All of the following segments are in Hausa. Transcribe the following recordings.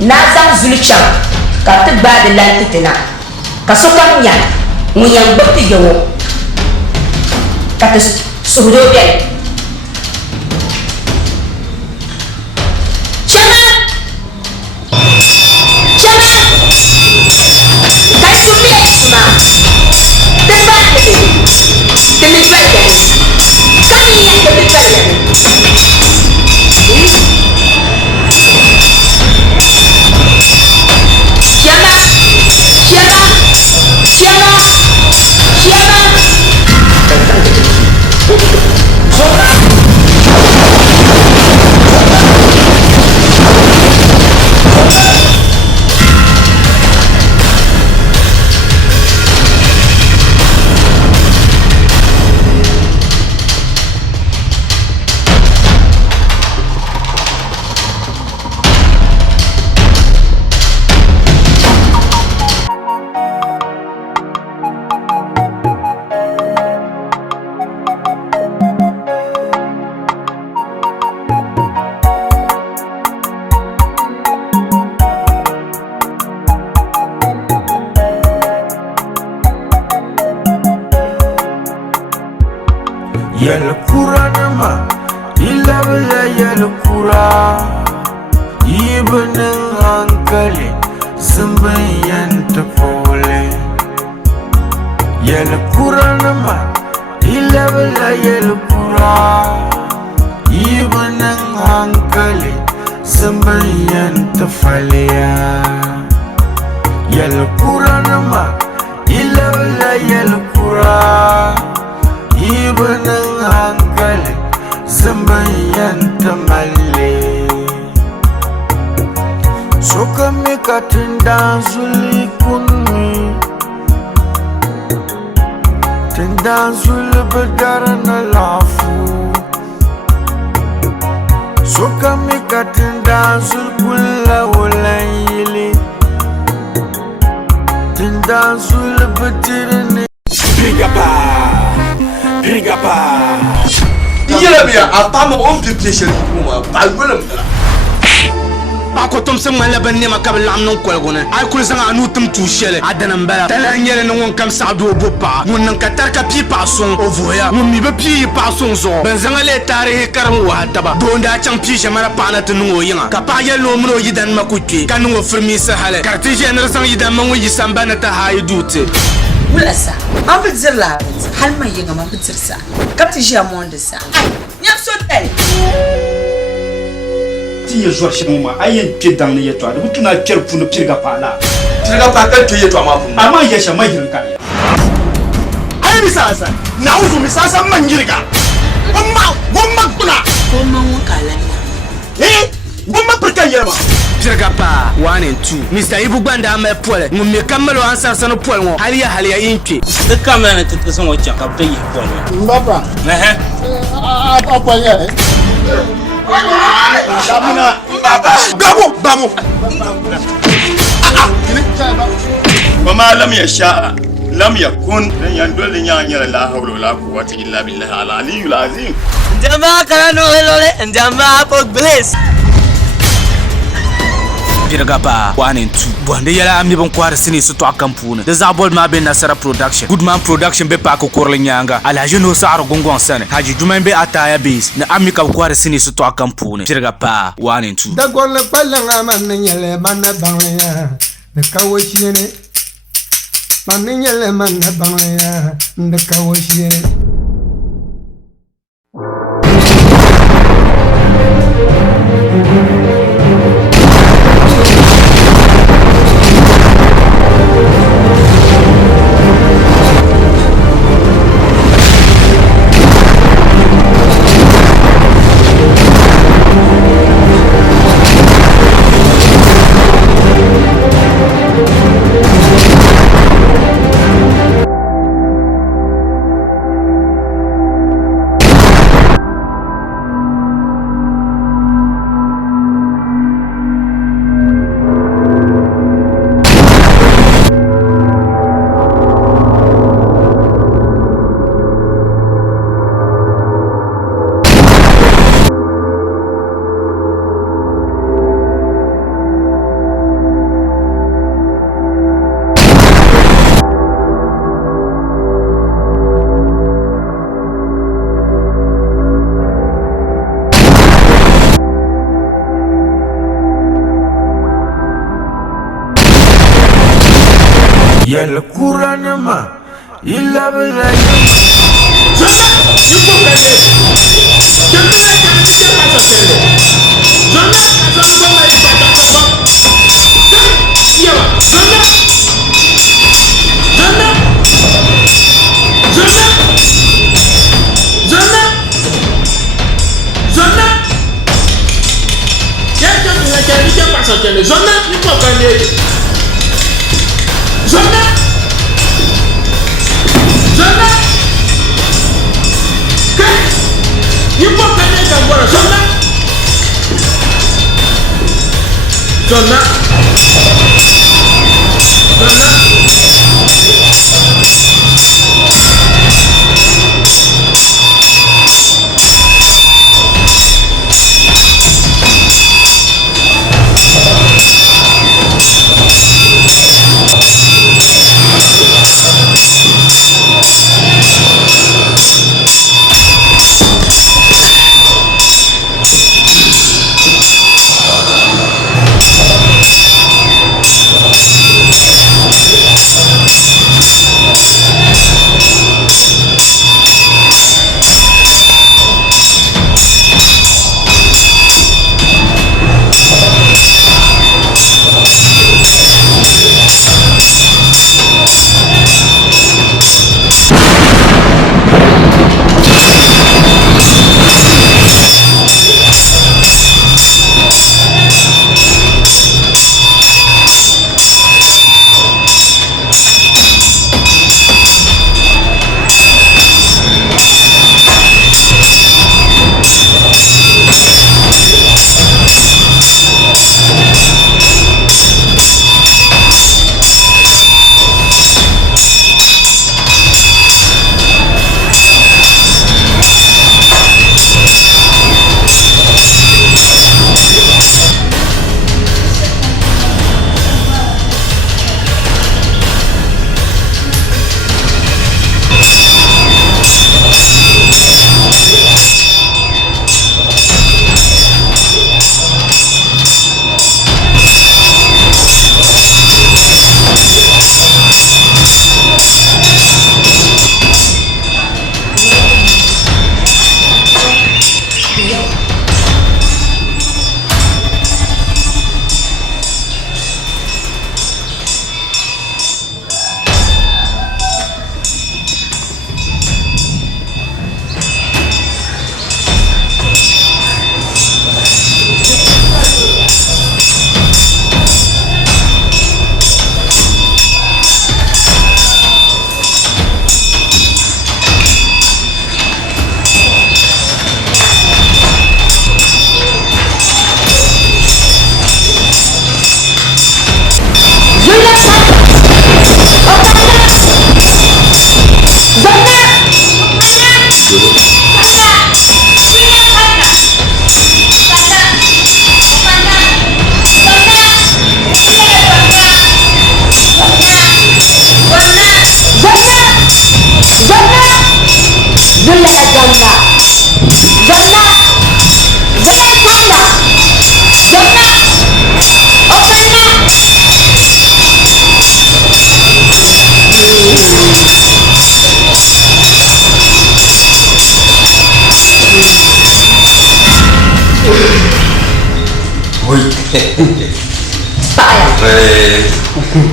Nazam Zulcham, Captain Bad Lantina, Kasokam Yan, Muyang Batigo, Catus Sudobian. Chama! Kasumiyasma! The Badi! The Midway! Coming in the Midway! Yel kura nama, ilabla yel kura. Ibening hankali, sembayan tepole. Yel kura nama, ilabla yel kura. Ibening hankali, sembayan tefalia. Yel kura nama, ilabla yel kura. Ibening hankali sembayan tamale. Soka mi katinda zuli kunmi, tinda zuli bedara na lafu. Soka mi katinda zuli kula ulayili, tinda zuli betirani. Rigapa. Yela biya atama on pipeshe kuma ba welam dala. Ba ko tom se mala ban ne makab lam non ko gona ay kul sanga anu tum tu shele adana mbala tala nyele no won kam sa do bopa mun nan ka tar ka pi pa son o voya mun mi be pi pa son zo ben zanga le tarihi karam wa taba do nda chang pi jamara pa na tunu o yinga ka pa yelo mun o yidan makuti kan no firmi sa hale karti jener sang yidan man wi samba na ta haydute ولا سا ما بتزر لا هل ما يجا ما بتزر سا كابتن جي امون دسا نيام سوتل ti ye jor shi mama ayen ke dan ne yeto adu tuna ker punu pirga pala Tirga pa kan to yeto ama fu. ama ye sha mai hirin kare ay misasa na uzu misasa manjirga wamma kuna ko man wakala wamma perka yema Pirga pa 1 and 2 Mr. Ibu Banda ame pole ngumme kamelo ansa sano pole ngo haliya inki the camera na tutu son wacha ka pe yi pole mbaba apa ya Shamina Bamo Mama lam yasha lam yakun dan yan dole nya nya la hawla wala quwwata illa billahi al aliyyul azim. Njamba kana no lole njamba pok bliss Pirga pa 1 and 2 Bwande yala amni bon kwar sini su to akampuna de zabol ma be nasara production Goodman production be pa ko korle nyanga ala jeno saro gongon sane haji juman be ataya base na amni ka kwar sini su to akampuna Pirga pa 1 and 2 da gol palanga man nyele man bangya de kawoshine man nyele man bangya de kawoshine Mama, you love it like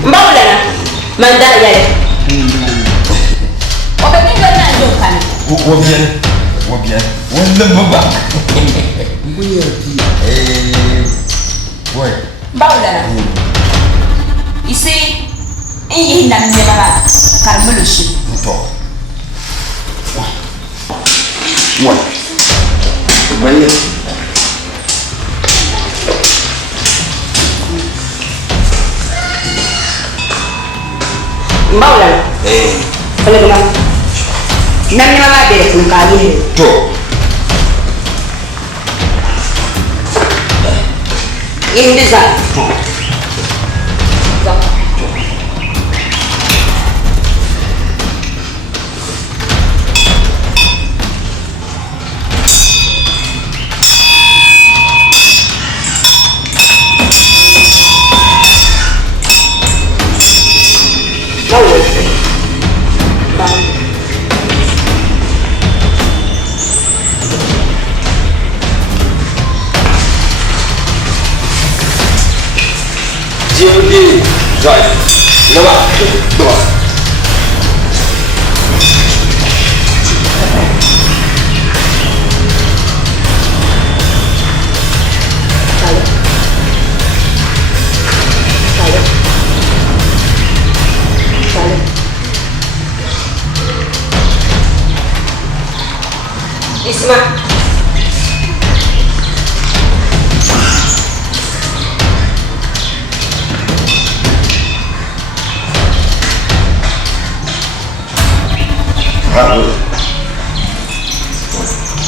Mbawulana mandala yale. Obetinga na ndio kani. Wobian. Wanda baba. Mbuye ti. Boy. Mbawulana. Isi inyi na mbeba karmulushi. Nto. Wa. Baye. Mbawulana. Kale gama. Namni mama bere kun kaje. To. Indiza. Rồi. Nó bảo. Rồi. Isma.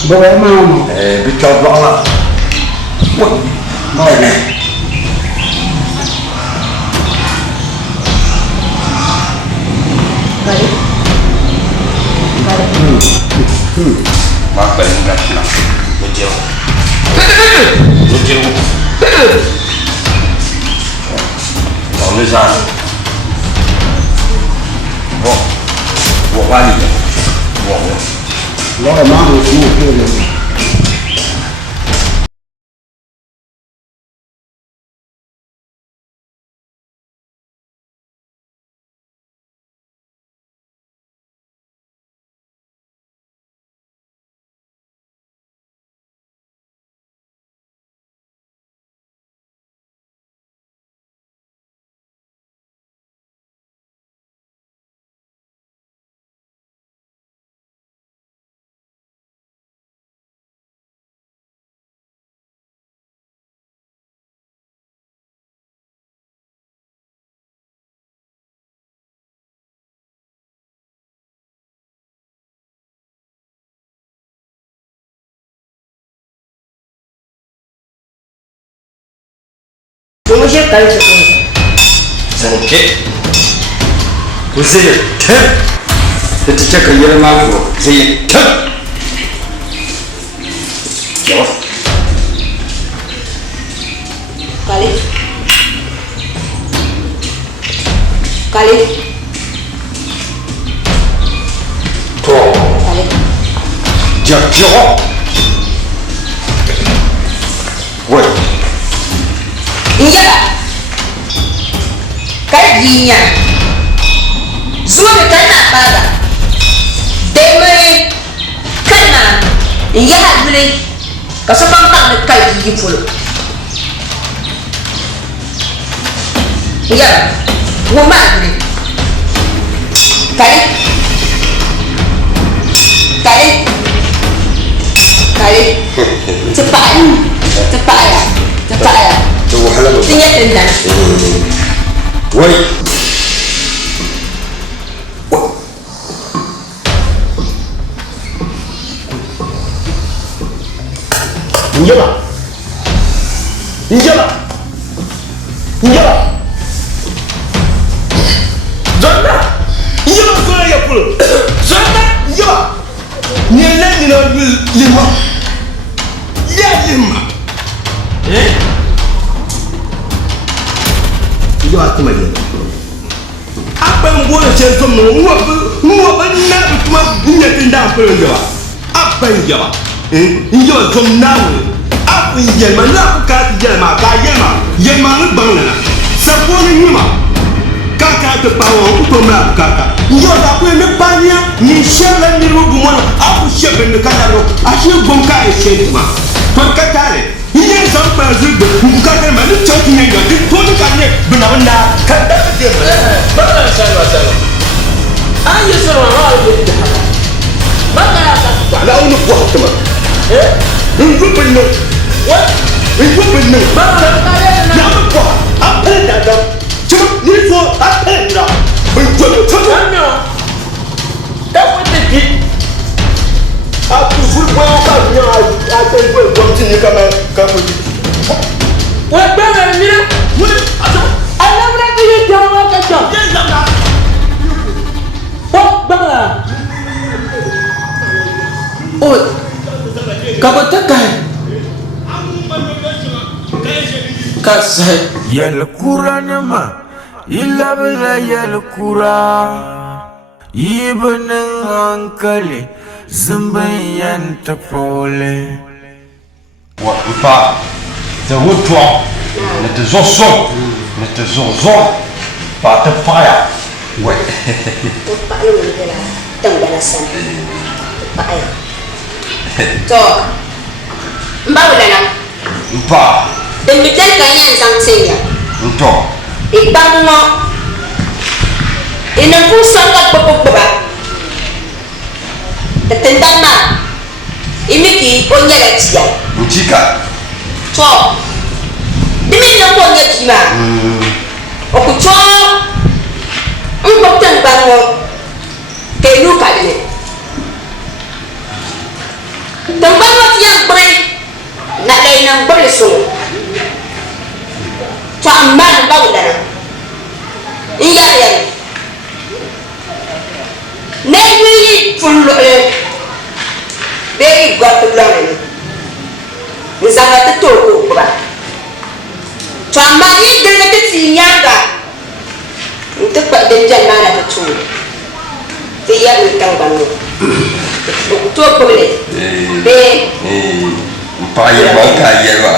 Bố em mau mà. Biết cho rõ là. Ui, nói này. Maka enggak nak menjauh. Menjauh. Lalu sana. Wo wali. Wo. Lo mau semua. Vamos checar isso aqui. Sanke. Uzir. Kita cakap yang malu. Zir. Jawab. Kali. Kali. Tuh. Kali. Jawab. Woi. Iya. Kajinya. Zuwa kana bada. Deme kana. Iya hadule. Kasabang tang kaji fulo. Iya. Woma hadule. Kali. Kali. Kali. Cepat. Cepat ya. Cepat ya. Tuh halal. Tinggal tendang. Woi. Injala. Injala. Injala. Zona. Injala zona ya pul. Zona. Injala. Nyela nyela lima. Ya lima. Yo atuma je. Apa yang boleh saya semua? Mua benar cuma punya tendang pelonjol. Apa yang jawab? Yo somnawe. Apa yang mana aku kata jelma, kaya ni bangla. Sapone ni ma. Kaka te pawo ko ma kaka. Yo da ko ne banya ni shela ni rubu mona. Aku shebe ne kala ro. Ashi bonka e shedma. To katale. Ini sampai juga bukan mana cakap ni kan? Itu tu kan ni benar-benar kata dia. Benar saya. Ayo semua ayo. Benar. Kalau nak buat tu mah. Ini benar. What? Ini benar. Benar kalian. Nak buat apa dah? Cuma ni buat apa dah? Benar. Tak boleh. Aku suruh buat apa ni? Aku buat continue kamu ni. Wah, bagaimana ni? Alam berapa dia jawab kacau? Wah, bagaimana? Oh, kamu tekan? Kasih. Ya lekura nama, illa bila ya lekura. Ibenang angkali. Zembayan terpoleh. Wah, lupa. Te wotwa. Ne te zozo. Ne te zozo. Pata paya. Ouais. Pak lu ni lah tenggalasan. Pak ai. To. Mbak udah Mpa. Dan betul kaya sang senya. Mto. Ibang mo. Inang pusang ka pupukba. Tetendang na. Imiki onya la tia. Mchika. To. Dimi na ko onya tima. Okucho. Ngoptan bango. Kay luka dile. Tambango tiang bre. Na lay nang berleso. To amma ba wala. Iya ya. Nevi fullo Baby got to learn. Nizanga to ko ba. To amma ni da ta tinyanga. Ita ba da janna ta to. Ti ya ni kan banu. To ko le. Be. Mpa ya ba ka ya ba.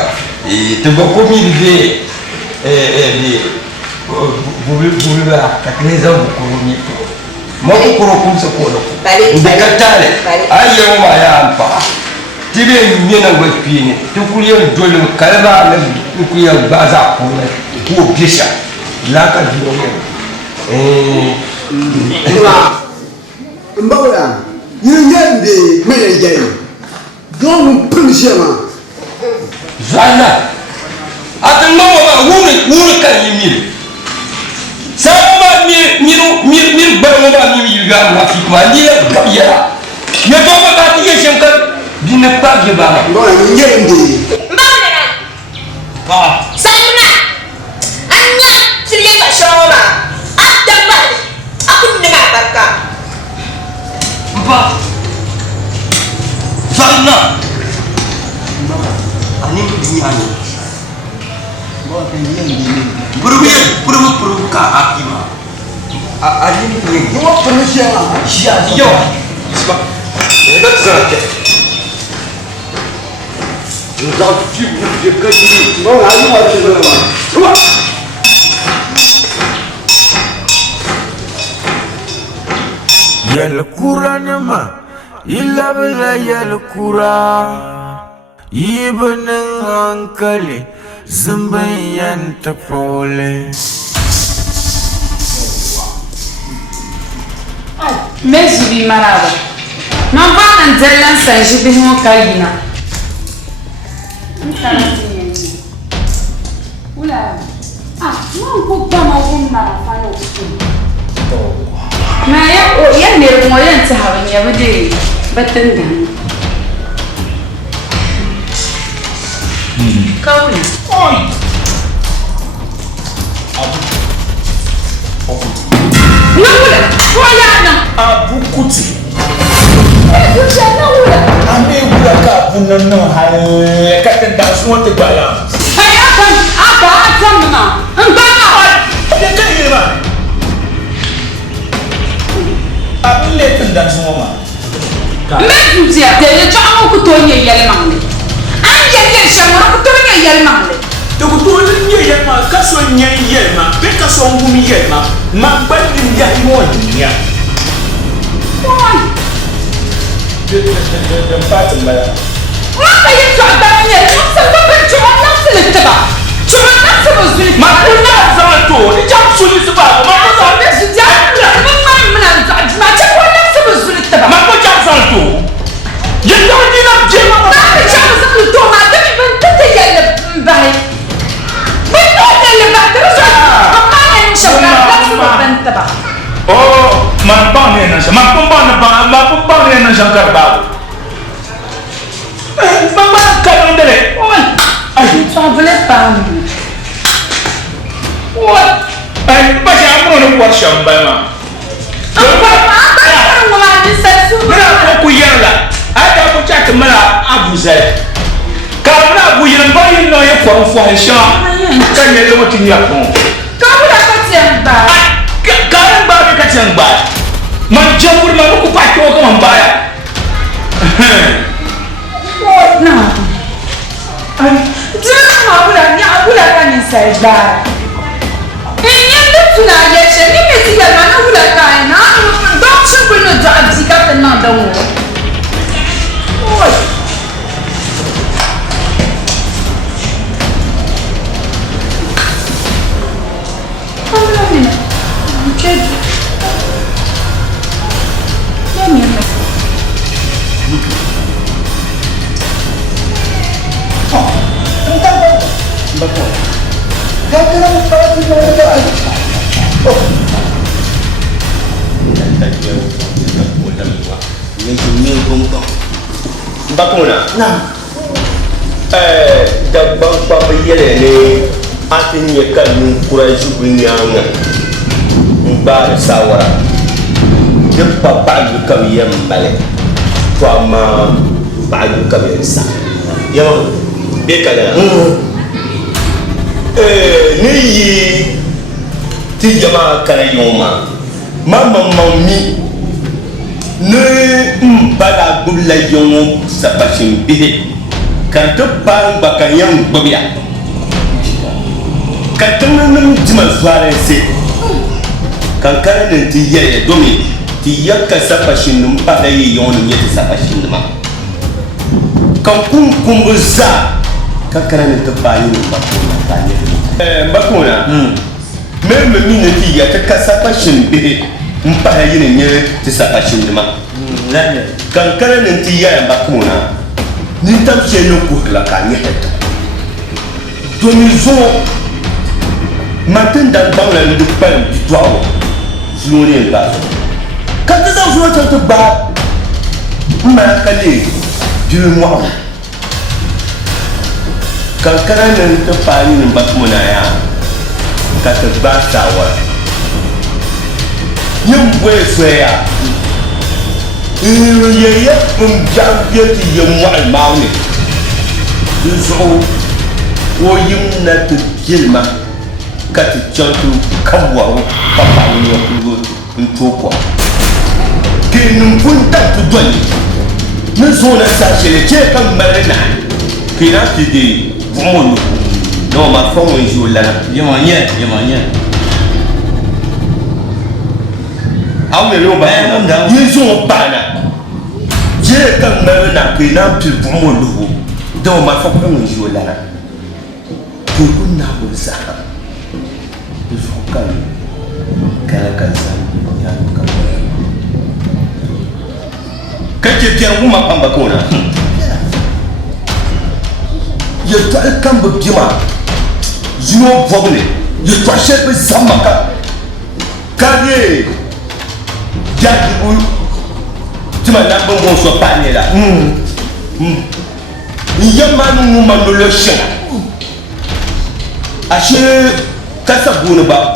To ba ko mi de. Ni. Bu ba ka kleza ko ni. Mau kurang sekolah. Dekat tali. Ayah mama ya ampa. Tiada ni nak buat piene. Tu kuliah jual kalba nak kuliah bazar pun. Ku biasa. Laka dia. Itulah. Mbak yang di mana jadi? Jangan persiapan. Zana. Atau mama urut kan ini. Sama mir barang ni juga masih mandi ya. Ya bawa kaki ya sangkan bina pagi bang. Mbak yang di. Mbak na. Ah. Sana. Anya sili ba shoma. Ada ba? Aku dengar barka. Mbak. Sana. Ani dunia ni. Mbak yang di. Perlu ka akima. Ani ni. Mbak persiapan. Yo. Sebab ini tak Nous je que dit. Mbak ayu ada di mana? Coba. Yel kurana ma illa bila yel kura ibn hankali zambayan tapole. Mezubi maraba. Não vá dizer lança de bem uma caína. Ula. Não vou tomar uma fala. Mas eu nem vou olhar se há minha vida. Batendo. Kaula. Oi. Abu Kuti. Ame gula ka bunno hal ka tenda semua tebalang. Saya akan apa sama? Enggak. Dia kan ini mah. Abu le tenda semua mah. Mesmo dia, dia cuma aku tuanya yang mana. Anda yang sama aku tuanya yang mana. Donc tout le monde y a ma kaso nyai y ma be kaso ngumi y ma bandi ya mo nya de pat mbala Maka yang coba ni, sebab cuma nafsu letaba. Cuma nafsu bozuli. makuna zato ni jam suli sebab Maka sampai sejak memang menantu. Macam mana nafsu bozuli letaba? mako jam zato ya tahu ni nak jema Tapi cakap sebelum tu, macam ni bentuk dia yang baik. Bentuk dia yang baik terus. Apa yang syurga nafsu berbentuk? oh mampang ni nasa mampang ni nasa karbau mama kan ndele Ai, só boleh paham. what ai pas amro no por shamba ma Apa orang mengadu sesuatu? mala ko yalla ada ko chat mala abu zai karena abu yang bayin no ye fon sha kan ye lo tin ya ko Kamu dapat yang baik. kan ba ka tan ba man jambur ma ko pa ko ko man ba ya Nah, jangan aku dah kan inside bar. Ini tu sudah ti ya na wula kai na dok sun ko no job si ka na dawo oi Bakuna. Nah. Dabang papa yele ni atinye kanu kuraju bunyanga. Mbara sawara. Depa bagu kami yambale. Tuama bagu kami sa. Yang bekala. Ni yi ti jama kala yoma. Mama mami ne mbada bubla yongo sapashin bihe karto bang bakayam babia katanum jima zware se kankara ne ti yeye domi ti yakka sapashin mbada yongo ne ti sapashin ma kankun kumbuza kankara ne to bayi bakuna tanye bakuna même mine ti yakka sapashin bihe mpaka yini nye ti sapashin ma kankara ne ti ya bakuna ni tam che no ko la ka nye heta to ni zo matin dan bangla de pan du toit zo ne ba ka ta zo ta ba ma ka le du mo kankara ne ta pani ne bakuna ya ka ta ba sawa yin bwe soya yeye jambiyati yemwa mauni zo wo yimna to kilma kat chantu kabwa papa ni ko ntoko kinu punta to doni ne zo na sa chele che kan marina kina ti de vumonu no ma fon jo la yemanya awe lo ba yeso bana je kan mare na ke na pi bumo lo do ma fa ko ngi yo la to kun na ko sa so kan kan sa ya ka kake tiyan kuma pamba ko na ye to kan bu jima yo vogle ye to shepe samaka kanye jadi bu cuma nak bonbon so panye la iya manu mandolo shen ashe kasa bunu ba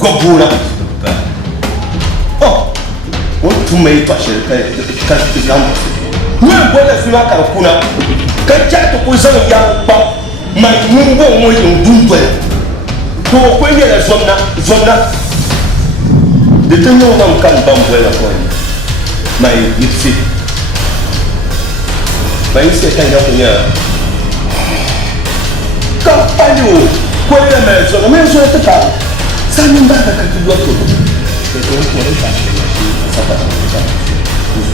gobuna oh on tumai pashe ka islam ni bola sima ka kuna ka cha to ko zan ya pa mai mun bo mo yin dundwe to ko ne la zonna de tenho não kan bambo la ko mai yipsi mai se kan ya kunya kampanye ko ya me so ta ka sanin ba ka ki lo to ko ko ta sa ta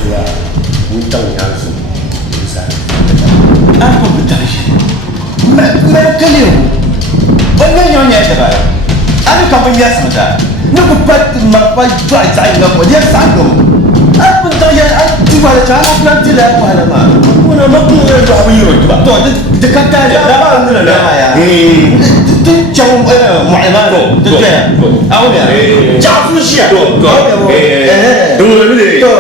ya mun tan ya su sa ko ta shi me kale wannan yonya ta ba an kampanye ya sa ne ko pat ma pa try sai na ko dia sango apa to ya tu ba cha na plan ti la pa la ma una ma ku ya do ba yiro ba to de ka ta ya ba ngula la ya tu chong mo ma to ya au ya cha fu shi to du le ni to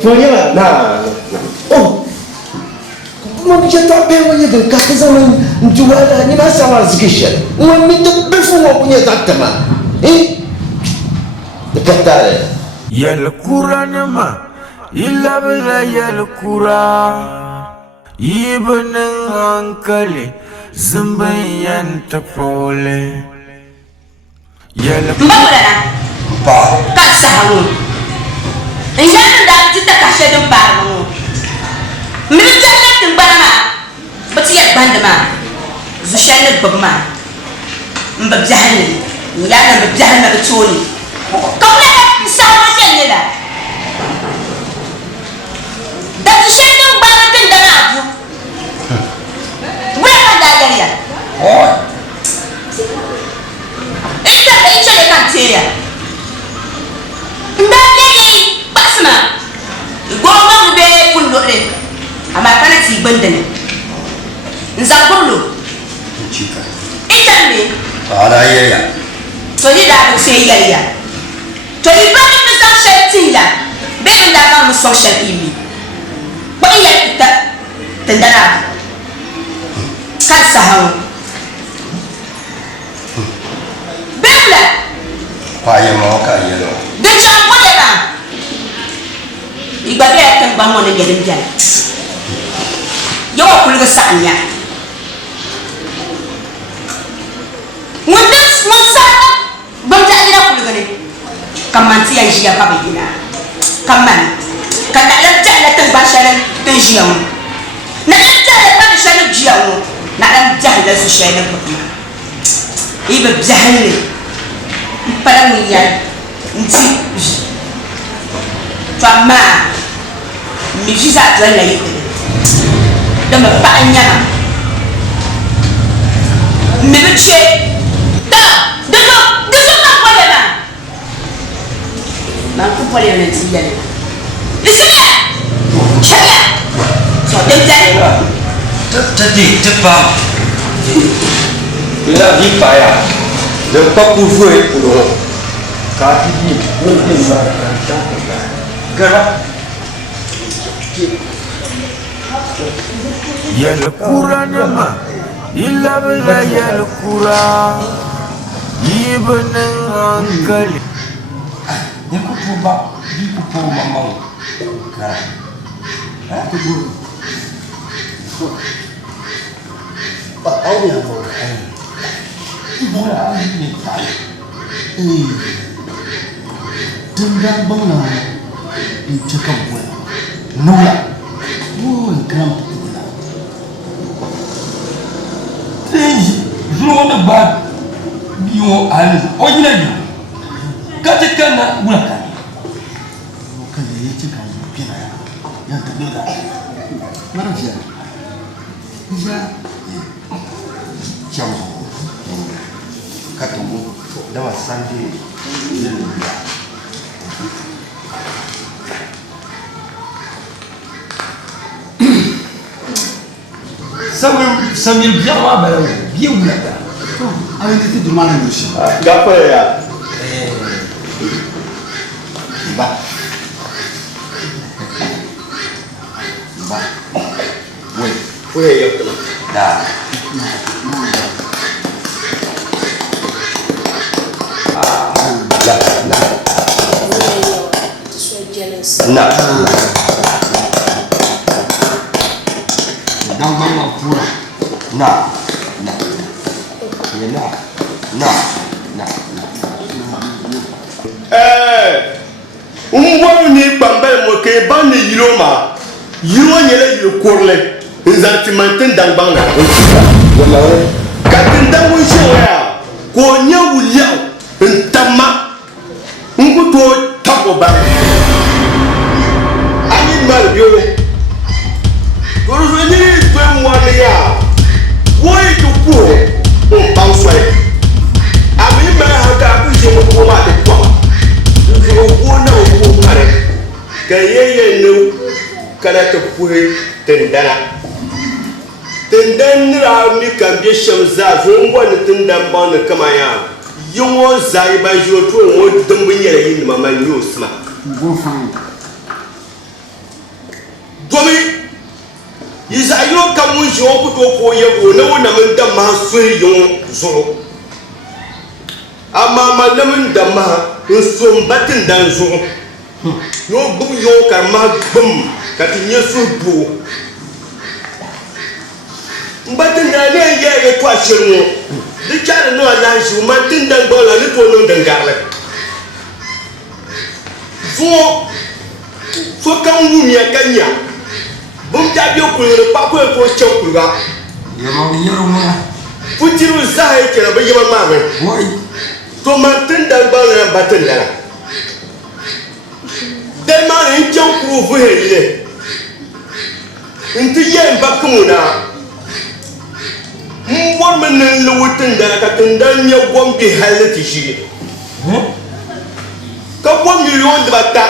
to ya na oh mo mi cha to be wo ye de ka ka zaman juwala ni ba sa wa zikisha mo mi to be fu wo kunya zakama Yel kura nama illa bila yel kura ibn hankali zumbayan tapole yel mbawala pa ka sahamu injana da tita ka shedin barmu mi jalla tin barama bati ya bandama zu shane babma mbabjani ya na be biaha na be toni ko la sa ma jenne da da shenu ba na tin da na bu wala ka da ya oh ita da ita da kan teriya nda ne basma goma mu be kullo de amma kana ti bandane nzabullo chika ita ne ala ya to ni da ba sai ya to ni ba ni san shetila be nda ba mu social imi ba ya ta tendara kan sahaw bebla pa ya mo ka ya lo de champo de ba igba be kan ba mo ne gedem jan yo ko lu sa anya mutas musa bamta ina ko lu gane kamanti ya jiya ba ina kaman kan da ta la tan ba sharan tan jiya mu na ta la ba sharan jiya mu na dan jahila su sharan ko ibe jahile para mu ya nti fama mi visa to la yi da ma pa anya me be che da ka pole na ku pole na ti ya ni isile chela so dem jai ta di ta pa la vie pa ya de pas pour jouer pour le ka ti pour le ba ta gara Ya le kura nama illa bila ya le kura ibn angkali ni ko po ba di ko po mama ka ha ko bu ba au ya mo bu la ni ta tendang bang na di cakap buat nula kram jour de ba bio al o ni na ka te kana bula ka kan ya ce kan pina ya ta da mara fiya ya chamo ka to da wa sande Samir bien là bah bien où là avec des du mal à monsieur Gapa ya. ba oui Ko ya yakta. da Na. dan ban ma pura na ya na Umbo ni bambel mo ke ban ni yiroma. Yiro nyele yiro korle. Nzantimantin dangbang na. Wala wala. Katinda mo shoya. Ko nya wulia. Ntama. Nguto tabo ba. Ani mal biole. Goro ni twe mwale ya. Woi to ko. On bang swai. Abi ba ha ka ku je mo ko ma de kwa. Ona o mare ka yeye no kana ta kuhe tendana tendan ra mi ka bi shamza zo ngwan tendan ba na kama ya yunwo zai ba jo to wo dambin yare yin mama yo sma go fan domi isa yo kam mun jo ku to ko yego na wona mun dan ma so yo zo amma malamin da ma sun batin dan zo yo bum yo karma bum katin yesu bu batin da ne ya to ashirin duk kana no Allah shi matin dan bola ni to non dangarle so kan wu mi akanya bum ta biyo ku ne pa ko to chokura ya ma ni yoro mo futiru zai kira bayyana ma mai woi to man tin dan ba na batin la dan ma ni jan ku fu hele inti yen ba kumuna mbon men nan lu wutin da ka tin dan ya gombe halati shi ka bom million de bata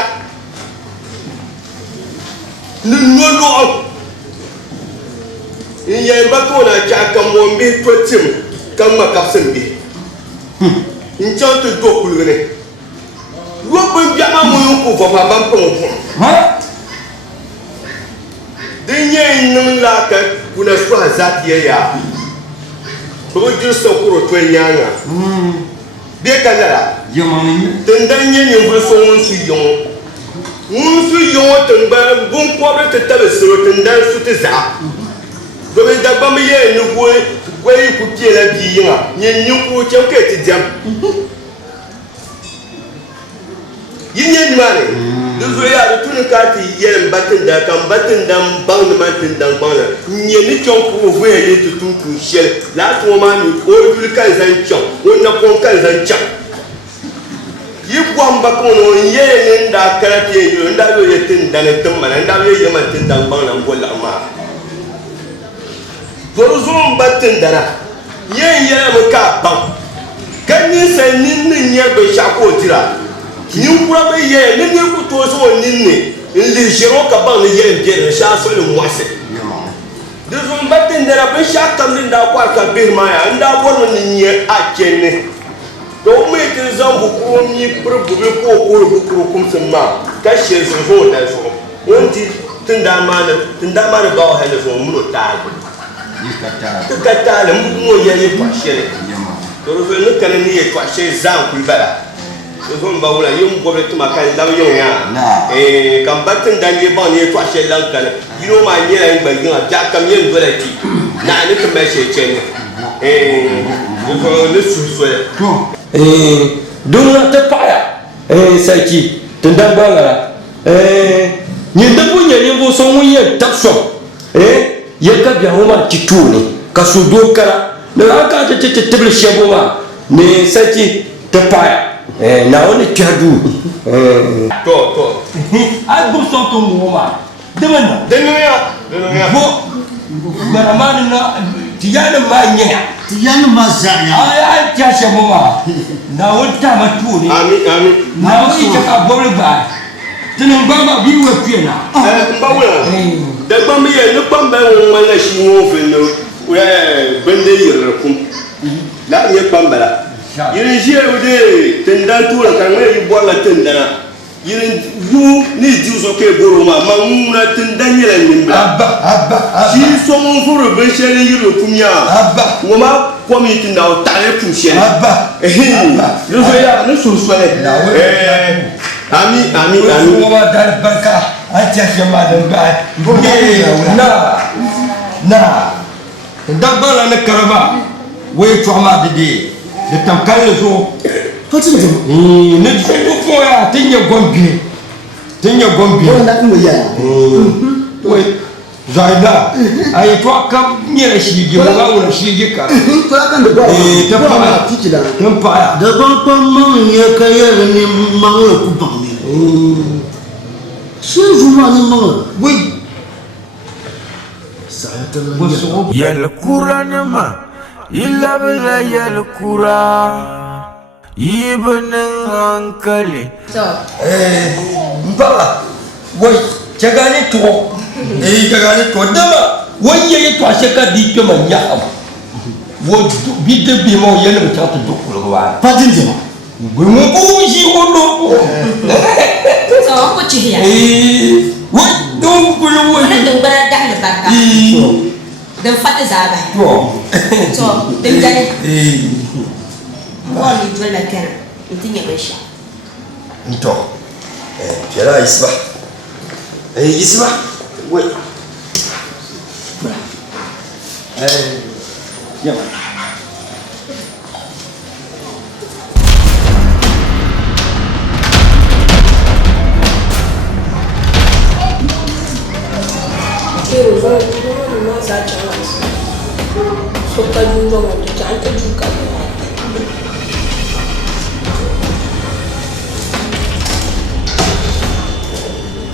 ni nolo yen ba ko na ja kan bombe to tim kan ma kapsin bi in chan to do kulgene wo ban jama mo ko fa ban pon ha dinye nun la ka kuna so azati ya bo ju so kuro to nyanga be kala yo mami tendanye ni bo so won su yon tan ba gon ko ba ta tabe so tendan su te za do be da ba mi ye ni ko wai ku ke la biya nyen ku ce ke ti jam yin yen mare do zo ya do tun ka ti yen batin da kan batin dan bang na batin dan bang la nyen ni chon ku vo ye tu tun ku shel la to ma ni o dul kan zan chon o na kon kan zan chon yi gwamba ko no ye ni da kara ti yo nda yo ye tin dan tum ma nda yo ye ma tin dan bang na ngol ma Zorozon batin dara yen yere mo ka bam kan ni se nin ni yer be shako tira ni kura be ye ni ku to so nin ni li jero ka ban ni yer be sha so le mwase Zorozon batin dara be shaka min da kwa ka bir ma ya nda bor ni nye a kenne to me tin zan bu ko ni pur bu be ko kum sun ma ka she zo da so onti tinda ma ba ha le so mu ta kata le mo ye kwa shere to ro no kana ni ye kwa shere zan kulbala to zo mba wala yum go be tuma kan da yo ya kam batin dan ye ban ye kwa shere lan kana yiro ma nye la ngba yin ja kam ye ndo la ti na ni kuma she chen ko ne su so dun ta paya sai tinda bangala ni da bunya ni bo so mu ye tapso yaka biya homa tituni ka su dokara da aka ta tibli shebo ma ne saki ta paya na wani tadu to ai bu so to mu ma demana ya bo baramani na tiyana ma zanya ai ta shebo ma na wata matuni amin na wani ta ka bori ba tinin baba biwa fiena mbawula da gbam ye no gbam ba won manga shi won fe no bende yirkum la ye gbam bala yirin je ode tenda tu la kan yi bola tendana yirin yu ni ju so ke boro ma muna tenda nyela nimba abba shi so mon furo be shere yirkum ya abba woma komiti na o tare pu shere abba yo so ya no so so le Ami. Semua dar berkah aja jemaah dan nah. Dah bala nak keraba, wei cuma di tempat itu. Macam tu. Ni tu kau ya tinggal gombi. Oh nak muya. Wei, Zaida, ayat tu akam ni sih, orang sih kan. Tu akan dekat. Tempat tidak. Tempat. Dekat pemang ya kaya ni mangu kupang ni. Semua ni mangu. Wei. Saya terlalu. Yal kurana ma illa bila yal kura ibn hankali. Mpala, wei, jaga ni tu. Jaga ni tu. Dama, wei ye tu asyik di cuma nyam. Wei bide bimo ye lebih cantik tu keluar. Pajin je. Bimo si kono. So aku cih ya. Wei dong keluar. Mana dong beradah lebar kan? Dan fat zaga. So, dan jadi. Wah, ni jual makan. Intinya besar. Entah. Tiada isbah. Isbah. Wei. Ya.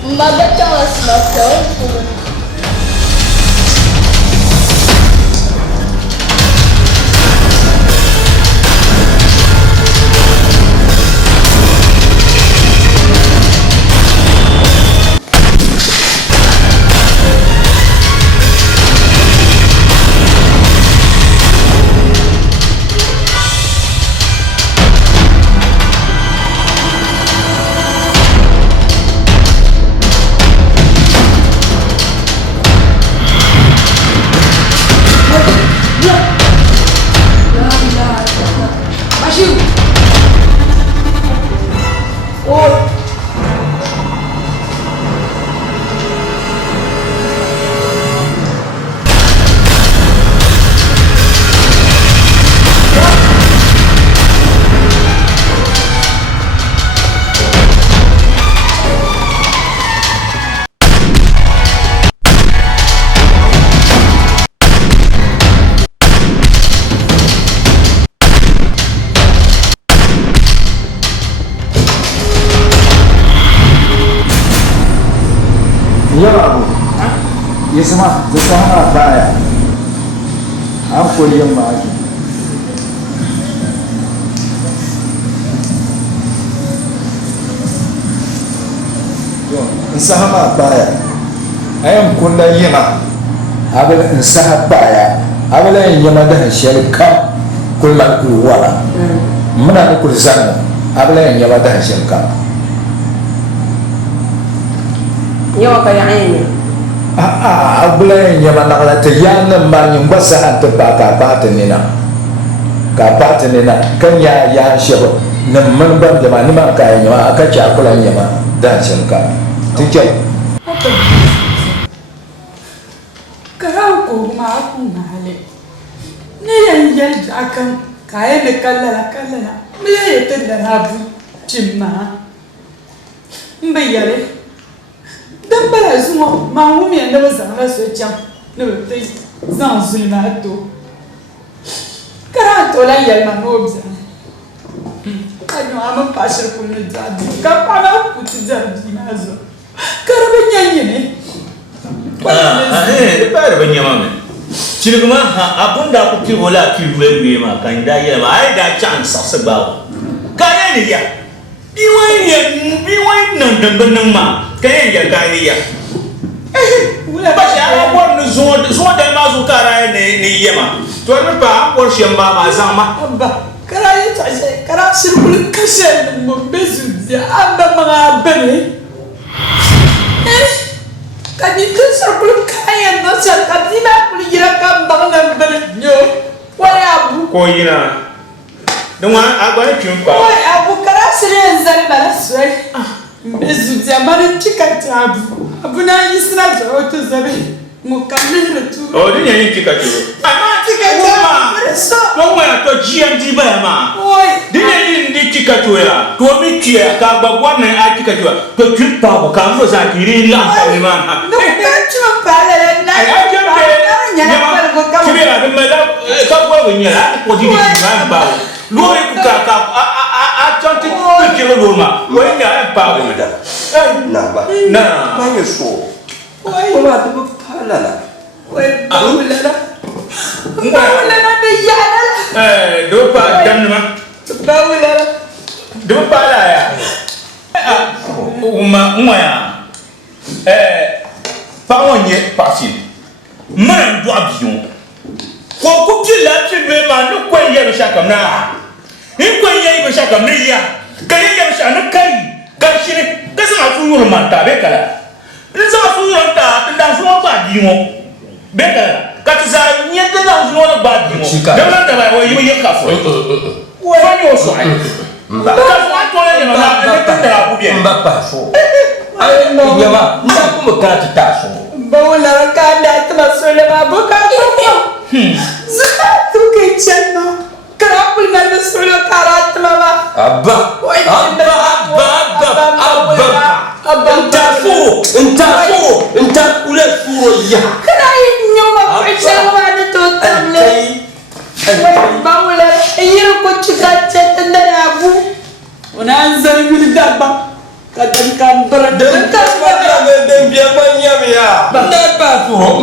Maganda nga smackdown. Ya Abu. Ya sama, sesuatu apa ya? Aku yang maju. Nsahama baya. Ayam kunda yema. Abel nsahama baya. Abel yema dah syari kam. Kulmat kulwala. Mana ni kulzana. Abel yema dah syari kam. Nyawa kaya ini. Abel yema nak latih yang nembang yang basah antara kapatenina. Kapatenina kan ya syabab. Nemman ban jama ni mak kaya nyama akaca kulan nyama dah syari kam. Tijau. Karau ko ma aku ngale. Ne yan akan kaya ne kallala. Me ya tenda habu cimma. Mbayale. Dan bala zuwa ma wumi anda bazana so jam. Ne be zan zulma to. Kara to la yal ma no bizana. Kanyo ama pasher ko ne jadi. Ka pana puti jadi nazo. Kara nyanyi ne. Para benyama. Ciri kemana? Abang dah aku kira bola kira lebih mah. Kan dah ya, ada dah chance sebab. Kaya ni ya. Biwai nang benang mah. Kaya ya kaya ya. Pasal apa pun semua dah masuk kara ni ya mah. Tuan apa pun siapa masang mah. Abba, kara itu aja. Kara sirkul kasih membezu dia. Abba mengabari. Kami tu sirkul kaya nasihat kami nak pelihara kambang dan bernyo. Wahai abu. Kau ina. Dengan agak jumpa. Wahai abu kara sering zari balasai. Bezu dia mana cikat abu. Abu na isna jauh tu zari. Mukamil tu. Oh dia nyanyi cikat tu. Ah cikat abu. Kau mana tu jian tiba ya mah. Wahai. Dia nyanyi di cikat tu ya. Kau mikir kalau buat mana cikat tu. Kau jumpa bukan kau sakiri lampu ni mah. Bukan cuma pada nak. Ayah jumpa. Nyamper kau kamu. Cuma ada malam kau buat punya lah. Kau jadi mana bau. Luar itu kakak. Cantik kecil rumah. Kau ingat apa? Nah. Banyak so. Kau ada berpala lah. Wei, bau lala. Bau lala dia lala. Dua jam ni mah. Bau lala. Dua pala ya. Uma ya. Pawonye pasi. Mana dua avion. Kau kucing lah cuma mana kau yang bersakam na. Ini kau yang bersakam ni ya. Kau yang bersakam kai. Kau sini. Kau sangat suruh mata bekala. Ini sangat suruh mata tentang semua bagi mo. Bekala. Kau saya ni tentang semua bagi mo. Jangan dah bawa ibu yang kafir. Wah ni osai. Kau tu yang mana? Ini tentang aku dia. Mbak so. Ayo nyama, nak pun berkata tak so. Bau lala kanda termasuk lama bukan tu. Satu kecana. Kenapa nak suruh karat mama? Abah. Entah ulat furu ya. Kenapa nyoma percaya tu tamle? Bau lala, iya kau cakap tentang abu. Unanzal bil daba. Kadang kan berdekat pada de bien ya. Pas trop.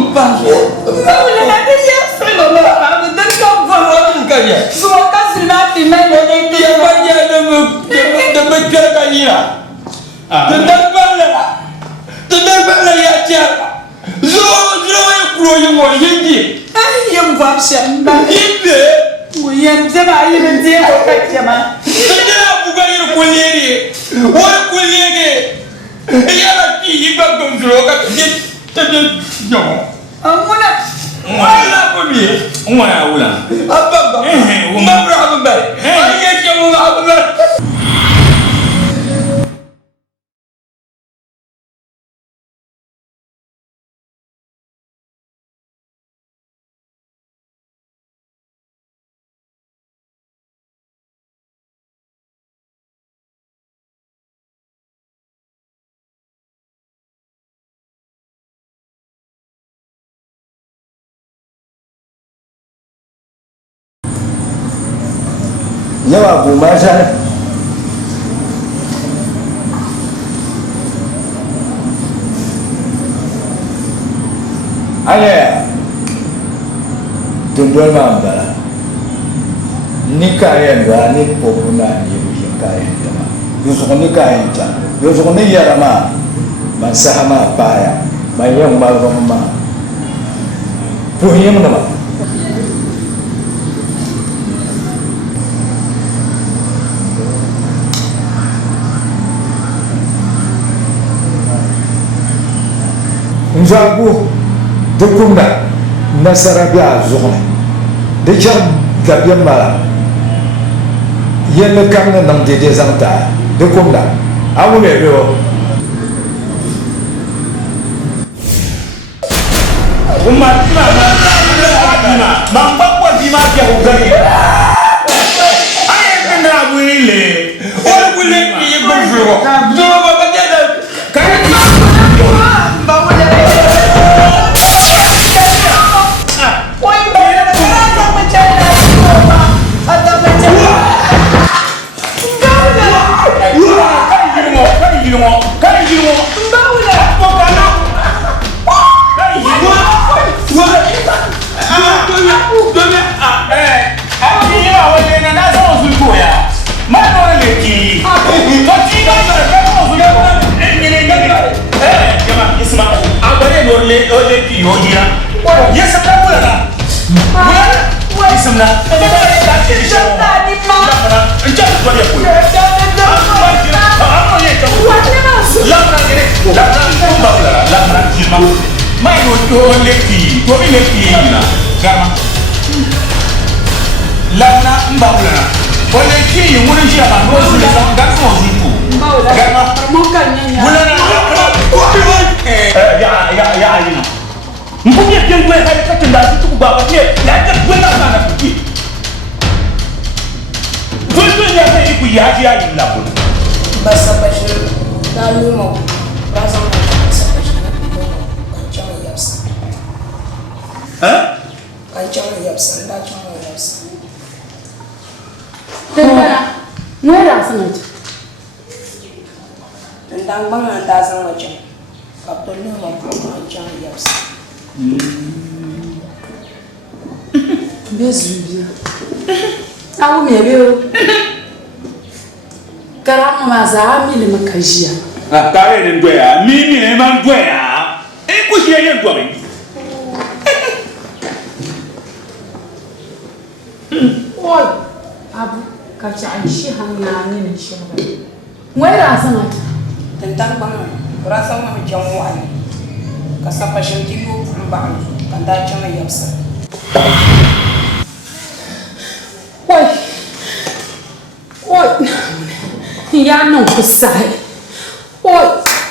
Nyawa Bumashana. Aya Tundul Mambala Nikayan Rani Popuna Yusikayan Jama Yusukuni Kayan Jama Yusukuni Yarama Masahama Paya Mayang Malvama Puhiyam Nama Njabu Dukunda Nasarabia Zone Deja Gabian Mala Yen Kamna Nam de Zanta Dukunda Awuleo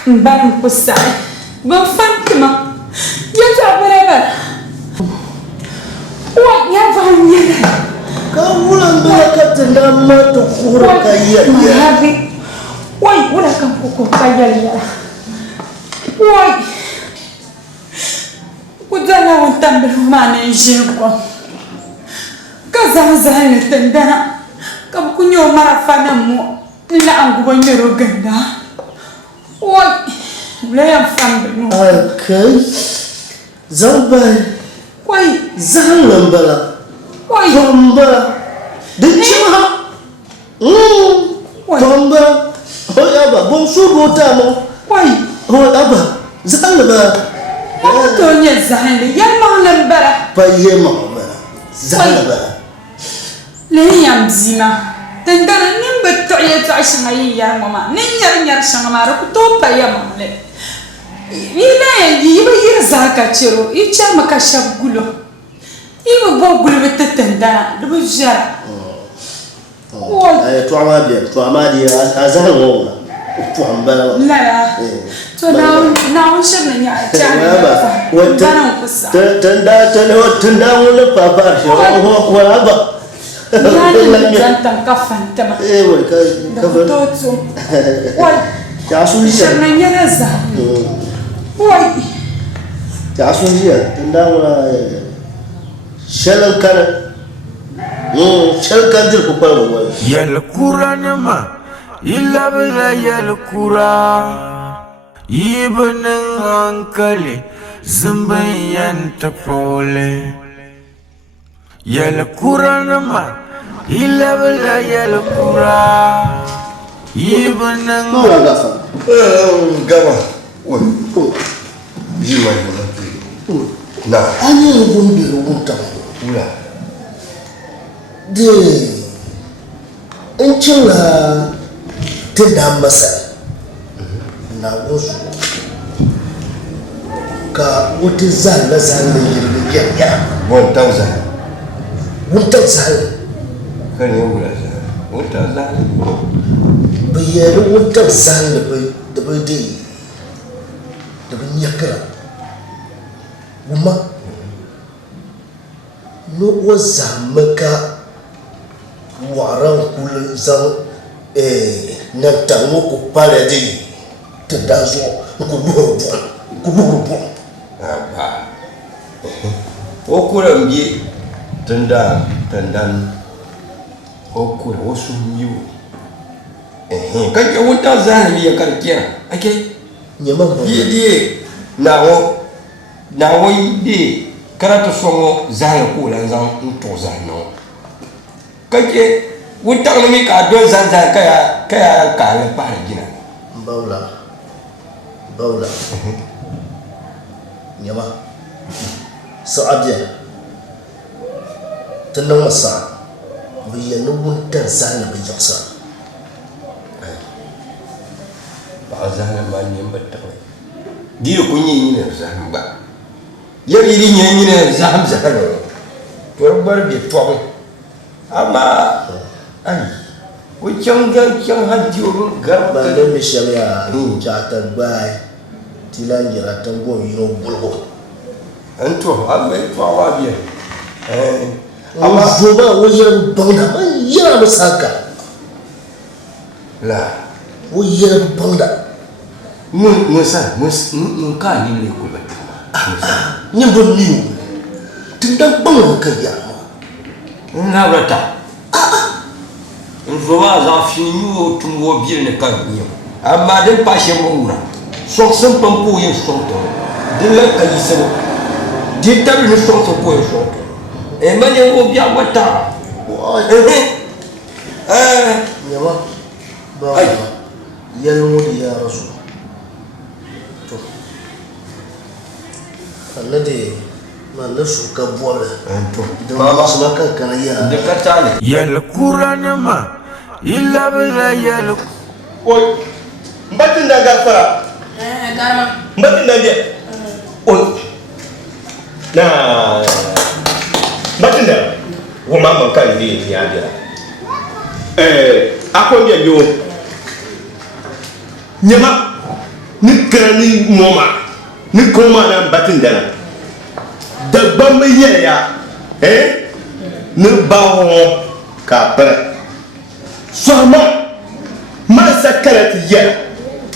Mbaram Posai, go Fatima, you talk whatever. What you have Kamu nambia tendama tukura kaya. Mahabi, why would I come for kaya? Why? Would I want to manage you? Kazazan tendana, Kabukunyo Marafana mo, Nila Angubanyero Ganda. Why? Mulai fam benu. Okay. Zambai. Wai. Zalambala. Wai. Tomba. Dichima. Tomba. Hoyaba. Bonjour botamo. Wai. Hoyaba. Zalaba. Motonya zahande. Yamma lambara. Payema. Zalaba. Leyam zima. Tendana nimbe toye tashi ngai yar mama. Ninyar shanga mara ku to payama le. Ina yiba yira zaka chiro. Icha makashab gulo. Iba bo gulo bete tendana. Dubu jara. Ay tuamadi azal ngona. Tuambala. La. To now shirna nya cha. Tenda wala papa. Wala Yani jantan kafan tema. Wala kafan. Totu. Wai. Jasu shirna nya raza. Wai. Jasu dia tenda wala shalan kana. Shalan dir ko pala wala. Yal kurana ma illa bila yal kura ibn hankali zumbayan tapole yal kurana ma illa bila yal kura ibn Gawa. Jiwa na. Ani ngumbi rubuta. Ula. De enchila tenda masa na gosu ka wuti zalla yirbiya 1000 wuta zalla kan yau ula za 1000 bayar wuta zalla da bai da bin yakara kuma no wazamaka waran kulun zan nan tango ku pare di tedazo ku bubu apa okura mbi tandan okura wasu miyo kan ke wuta zahiri ya karkiya ake nyama yi na wo yi karata songo zahiri ko lan zan to zahino kake wuta mi ka don zan kaya ka le pare gina baula nyama sa'adiya tanda masa bayyana wutan zahiri bai yaksa ba zahiri ma ne batta diyo kunyi ne zahiri ba yari ni ne zahiri to bar bi to amma ai wucin gankin hajjiyo garba da mishal ya jata bai tilan gira tango yiro bulgo anto abai fawa biya amma goba wajen banda man yana musaka la wajen banda mun ka ni le ko ba ni bon niu tindan ban ka ya na rata Nzoma za fini tumbo biir ne kan nyo amma den pashe mo wura so sem pampo yin so to de la kalise de tabi ne so ko yin so to e manye ngo bia wata yawa ba yalmo ya rasul to allade ma nasu ka bola to da su maka kana ya de katale yal kurana ma illa bila yal Oi, mbatin da gafara. Garma. Mbatin da biya. Oi. Na. Mbatin da. Wo mama kan ni ya biya. Akon biya yo. Nyama. Ni krani moma. Ni koma na mbatin da. Da bamba ya. Ni ba ho ka pere. Sama. Masa karati ya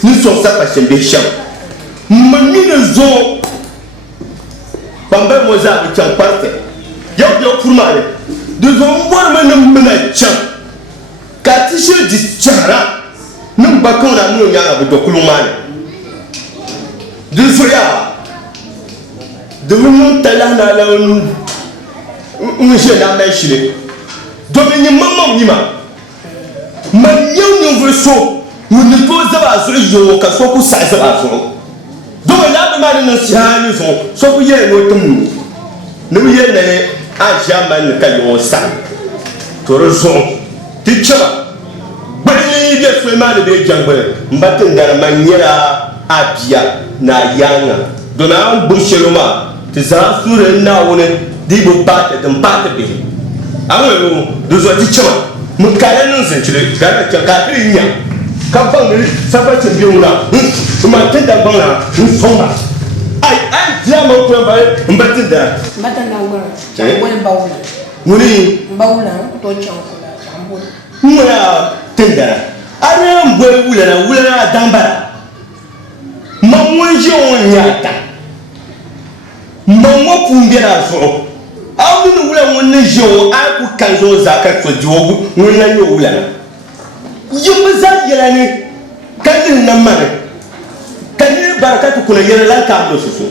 ni so sa passion be sham manina zo bamba mo za bi chan parte ya kurmale de zo mbor manam mena chan ka ti she di chara nim bakon na no ya abu do kulumale de soya de mon talent à la monsieur la mèche domine maman nima manyon veut so nous ne pose pas sur yo ka so ku sa sa so donc là de mal non si ha ni so ku ye no tum no ye ne a jaman ka yo sa to reso ti chaba bani de fema de jangbe mbatin dara manyera abia na yanga dona busheloma ti za sure na woni dibo bate de bate bi awo do zo ti chama mukale nun sen chile gara ka rinya ka bang sabati bi wona ma tenda banga nsomba ai dia mo ko ba mbatinda ngara changwe mbawula muni mbawula to chankula chambo mura tenda ara mbwe wula na dambara mamwenje wonyata mamwo pumbira so awu ni wula wonne jo aku kanzo zakat so jogu wonna ni wula yumza yelani kadin namare kadin barakatu kuna yela ka do so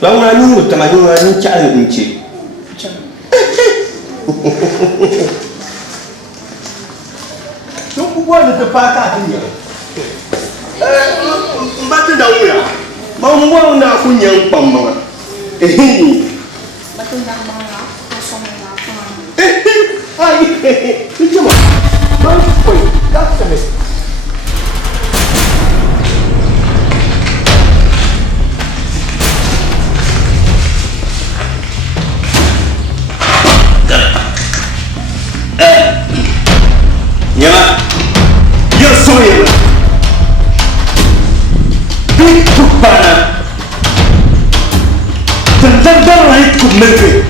ba wona ni tamani wona ni cha nchi donc quoi ne peut pas dire mbate da wula mamwo na kunyan pamma batunda mara asomela kwa ai chama não foi dá também Nyama eu sou eu bicho para tentando aí comer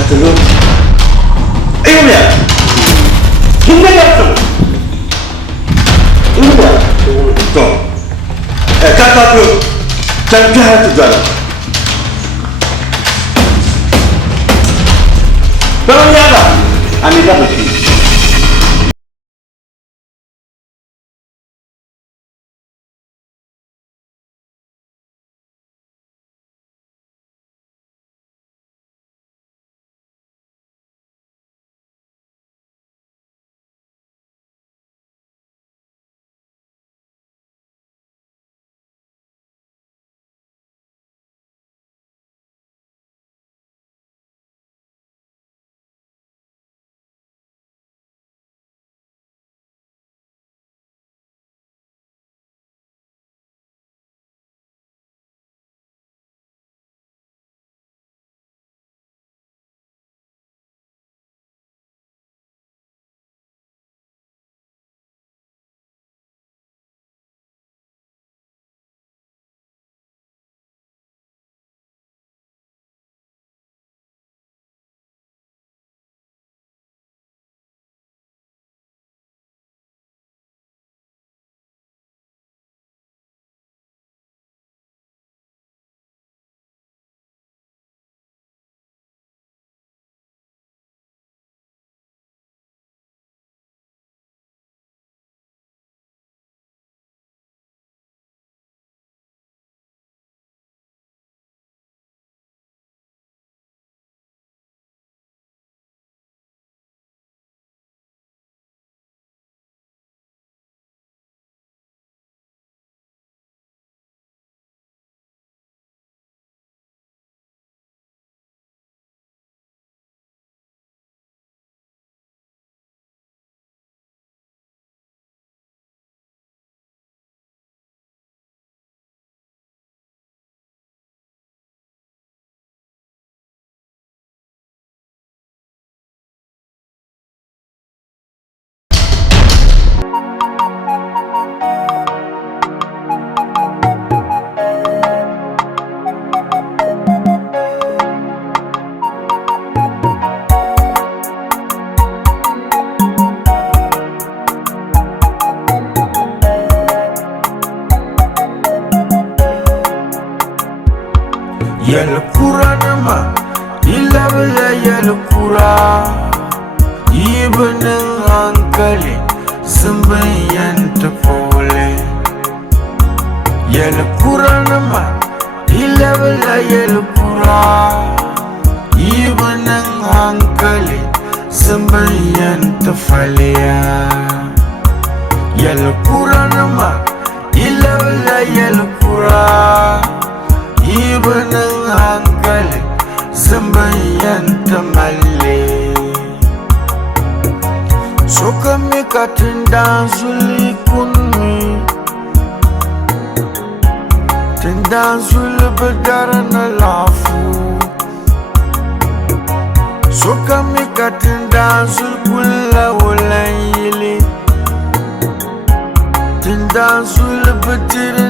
atendeu eu me então é capa pro tanto tudo vamos lá amiga aqui Yel kura nama ilabla yel kura Ibenen hankali Zimbayen tafole yel kuranama ilabla yel kura ibanan hankali sambayan tafaliya yel kuranama ilabla yel kura ibanan hankali sambayan tamalle soka mi katindan zuli kunmi tindan zuli bedara na lafu soka mi katindan zuli kula wulan yili tindan zuli bedira